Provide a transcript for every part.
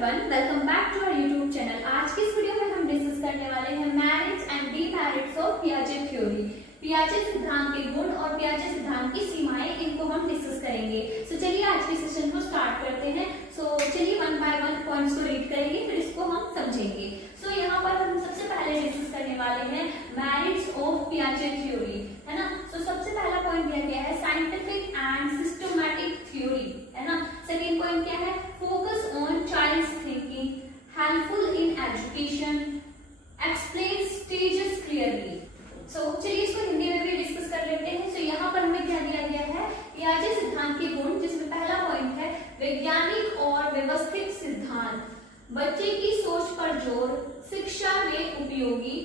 Everyone, welcome back to our YouTube channel. आज की इस वीडियो में हम डिस्कस करने वाले हैं मैरिट्स एंड डीमेरिट्स ऑफ पियाजे थ्योरी। पियाजे सिद्धांत के गुण और पियाजे सिद्धांत की सीमाएं, इनको हम डिस्कस करेंगे। चलिए आज के सेशन को स्टार्ट करते हैं। चलिए वन बाय वन पॉइंट्स को रीड करेंगे, फिर इसको हम समझेंगे। यहाँ पर हम सबसे पहले डिस्कस करने वाले हैं मैरिट्स ऑफ पियाजे थ्योरी, है ना। सबसे पहला पॉइंट दिया गया है साइंटिफिक एंड सिस्टमैटिक थ्योरी, है ना। सेकेंड पॉइंट क्या है, focus on child's thinking, helpful in education, explain stages clearly. चलिए इसको हिंदी में भी डिस्कस कर लेते हैं। यहाँ पर हमें क्या दिया गया है, पियाजे सिद्धांत के गुण, जिसमें पहला पॉइंट है वैज्ञानिक और व्यवस्थित सिद्धांत, बच्चे की सोच पर जोर, शिक्षा में उपयोगी,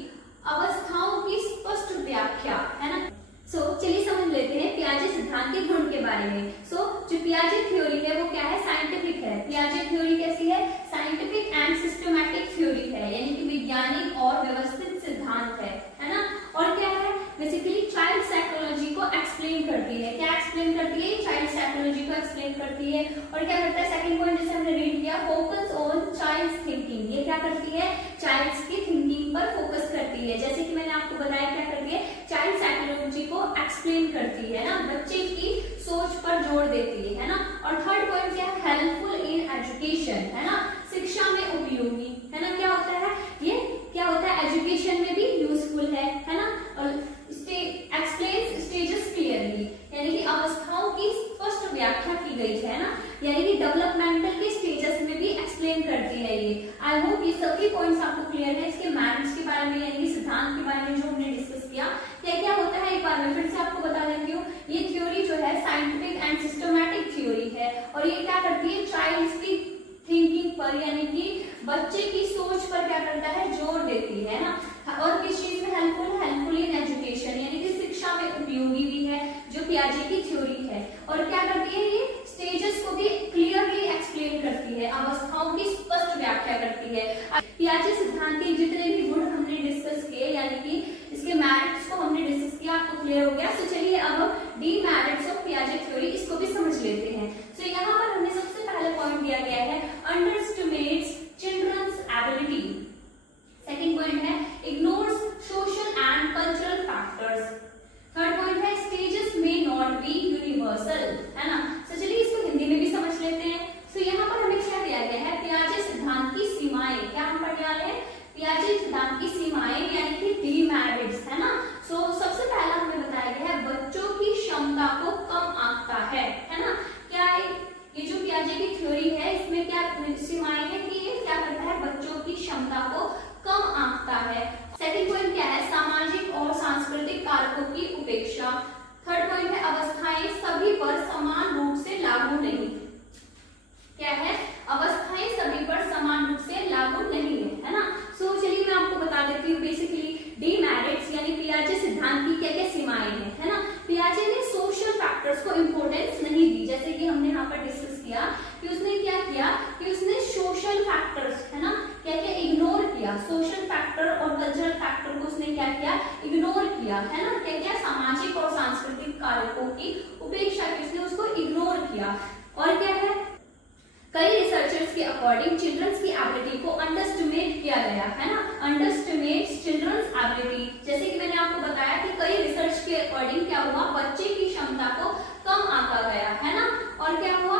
अवस्थाओं की स्पष्ट व्याख्या, है ना। चलिए समझ लेते हैं पियाजे सिद्धांत के गुण के बारे में। जो पियाजे थ्योरी है वो क्या है, साइंटिफिक है। पियाजे थ्योरी कैसी है, साइंटिफिक एंड सिस्टमैटिक थ्योरी है, यानी कि वैज्ञानिक और व्यवस्थित सिद्धांत है ना। और क्या है, बेसिकली चाइल्ड साइकोलॉजी को एक्सप्लेन करती है। क्या एक्सप्लेन करती है, चाइल्ड साइकोलॉजी को एक्सप्लेन करती है। और क्या करता है, सेकंड पॉइंट जैसे हमने रीड किया, फोकस ऑन चाइल्ड्स थिंकिंग। ये क्या करती है, चाइल्ड्स की थिंकिंग पर फोकस करती है। जैसे कि मैंने आपको बताया, क्या करती है, चाइल्ड साइकोलॉजी को एक्सप्लेन करती है ना, बच्चे की सोच पर जोर देती है ना। और थर्ड पॉइंट क्या है, हेल्पफुल इन एजुकेशन, है ना, शिक्षा में उपयोगी, है ना। क्या होता है, ये क्या होता है, एजुकेशन में भी यूजफुल है ना। और एक्सप्लेन स्टेजेस क्लियरली, यानी कि अवस्थाओं की स्पष्ट व्याख्या की गई है ना, यानी कि डेवलपमेंटल के स्टेजेस में भी एक्सप्लेन करती है ये। आई होप ये सभी पॉइंट्स आपको क्लियर है। इसके मैरिट्स के बारे में, यानी कि सिद्धांत के बारे में जो हमने डिस्कस किया, क्या क्या होता है, एक बार मैं फिर से आपको बता देती हूँ। ये थ्योरी जो है साइंटिफिक एंड सिस्टमैटिक थ्योरी है, और ये क्या करती है, चाइल्ड्स की थिंकिंग पर, यानी कि बच्चे की सोच पर क्या करता है, जोर देती है ना। और किस चीज में हेल्पफुल इन एजुकेशन, यानी कि शिक्षा में उपयोगी भी है, जो पियाजे की थ्योरी है। और क्या करती है, ये स्टेजेस को भी क्लियरली एक्सप्लेन करती है, अवस्थाओं की स्पष्ट व्याख्या करती है। पियाजे सिद्धांत के जितने भी गुण हमने डिस्कस किए, यानी कि इसके मैरिट्स को हमने डिस्कस किया, आपको क्लियर हो गया। चलिए अब हम डीमेरिट्स ऑफ पियाजे थ्योरी, इसको भी समझ लेते हैं। यहाँ पर हमें सबसे पहले पॉइंट दिया गया है, अंडरएस्टिमेट्स चिल्ड्रंस एबिलिटी। सेकंड पॉइंट है, ignores social and cultural factors. Third point है, स्टेजेस में नॉट बी यूनिवर्सल, है ना। चलिए इसको हिंदी में भी समझ लेते हैं। यहाँ पर हमें क्या दिया गया है, पियाजे सिद्धांत की सीमाएं। क्या हम पढ़ने वाले हैं, पियाजे सिद्धांत की सीमाएं, यानी कि डीमेरिट्स, है ना। सबसे पहला हमें बताया गया है, बच्चों की क्षमता को कम आंकता है ना। क्या ये जो पियाजे की थ्योरी है, इसमें क्या सीमाएं है कि ये क्या करता है, बच्चों की क्षमता को कम आंकता है। सेकंड पॉइंट क्या है, सामाजिक और सांस्कृतिक कारकों की उपेक्षा। थर्ड पॉइंट है, अवस्थाएं सभी पर समान रूप से लागू नहीं। क्या है, अवस्थाएं सभी पर समान रूप से लागू नहीं है ना। चलिए मैं आपको बता देती हूँ, बेसिकली डीमेरिट्स यानी पियाजे सिद्धांत की क्या क्या सीमाएं हैं, है ना। पियाजे ने सोशल फैक्टर्स को इंपॉर्टेंस नहीं दी, जैसे कि हमने यहाँ पर डिस्कस किया कि उसने क्या किया, कि उसने सोशल फैक्टर्स, है ना, क्या क्या इग्नोर किया। सोशल फैक्टर और कल्चरल फैक्टर को उसने क्या किया, इग्नोर किया, है ना। क्या क्या, सामाजिक और सांस्कृतिक कारकों की उपेक्षा की, उसने उसको इग्नोर किया। और क्या है, कई रिसर्चर्स के अकॉर्डिंग चिल्ड्रंस की एबिलिटी को अंडरएस्टिमेट किया गया, है ना। अंडरएस्टिमेट चिल्ड्रंस एबिलिटी, जैसे कि मैंने आपको बताया कि कई रिसर्च के अकॉर्डिंग क्या हुआ, बच्चे की क्षमता को कम आंका गया, है ना। और क्या हुआ,